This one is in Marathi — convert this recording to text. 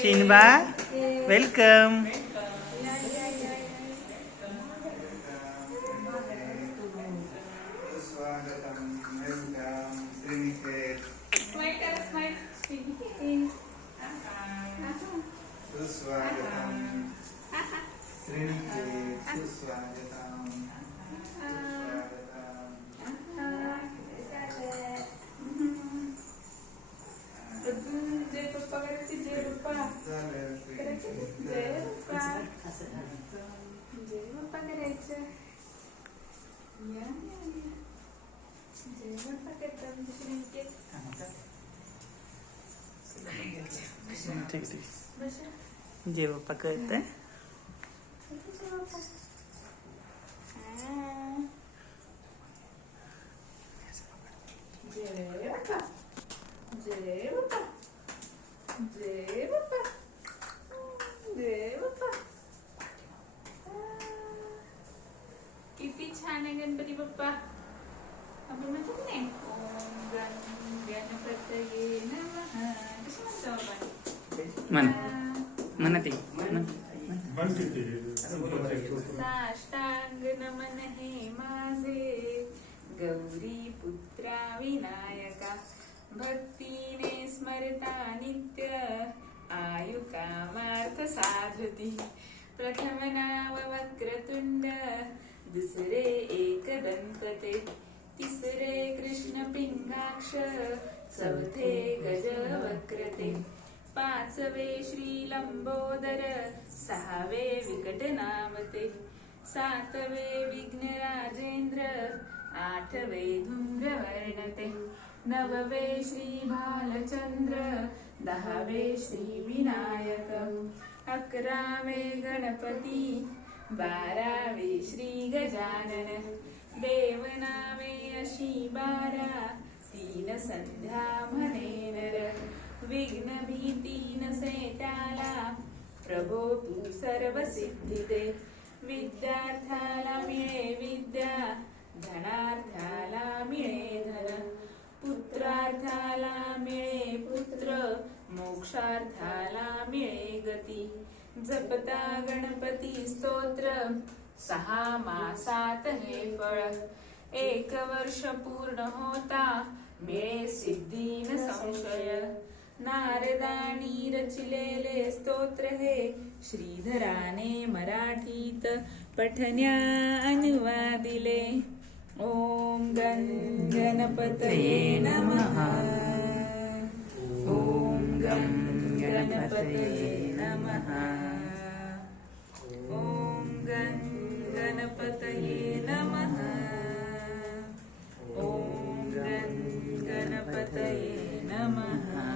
शिनबा वेलकम. जय बाप्पा करते किती छान आहे गणपती बाप्पा. आपण म्हणतो की नाही ओम गणपतये नमः. कसं म्हणतो आपण मन म्हणत साष्टांग नमन हे माझे गौरी पुत्रा विनायका. भक्तीने स्मरता नित्य आयु कामार्थ साधती. प्रथम नाव वक्रतुंड दुसरे एकदंतते. तिसरे कृष्ण पिंगाक्ष चौथे गजवक्रते. पाचवे श्री लंबोदर सहावे विकट नामते. सातवे विघ्नराजेंद्र आठवे धूम्रवर्णते. नववे श्री भालचंद्र दहावे श्री विनायक. अकरावे गणपती बारावे श्री गजानन. देवनामे अशी 12 तीन संध्या म्हणे नर. विघ्न भीती नसे त्याला प्रभो तू सर्व सिद्धी दे. विद्यार्थ्याला मिळे विद्या धनार्थ्याला मिळे धन. पुत्रार्थाला मिळे पुत्र मोक्षार्थाला मिळे गती. जपता गणपती स्तोत्र 6 मासात हे फळ. 1 वर्ष पूर्ण होता मिळे सिद्धी न संशय. नारदानी रचिलेले स्तोत्र हे श्रीधराने मराठीत पठण्या अनुवादिले. ओम गणपतये नमः. ओम गणपतये नमः. ओम गणपतये नमः. ओम गणपतये नमः.